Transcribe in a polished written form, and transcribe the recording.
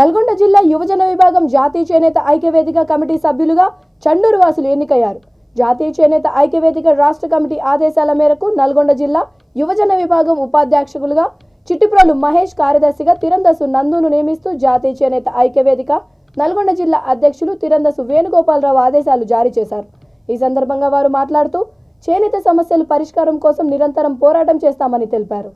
నల్గొండ జిల్లా యువజన విభాగం జాతీయ చేనేత ఐక్యవేదిక కమిటీ సభ్యులుగా చండూరు వాసులు ఎన్నికయ్యారు. జాతీయ చేనేత ఐక్యవేదిక రాష్ట్ర కమిటీ ఆదేశాల మేరకు నల్గొండ జిల్లా యువజన విభాగం ఉపాధ్యక్షులుగా చిట్టిప్రోలు మహేష్, కార్యదర్శిగా తిరందసు నందును నియమిస్తూ జాతీయ చేనేత ఐక్యవేదిక నల్గొండ జిల్లా అధ్యక్షులు తిరందసు వేణుగోపాలరావు ఆదేశాలు జారీ చేశారు. ఈ సందర్భంగా వారు మాట్లాడుతూ చేనేత సమస్యల పరిష్కారం కోసం నిరంతరం పోరాటం చేస్తామని తెలిపారు.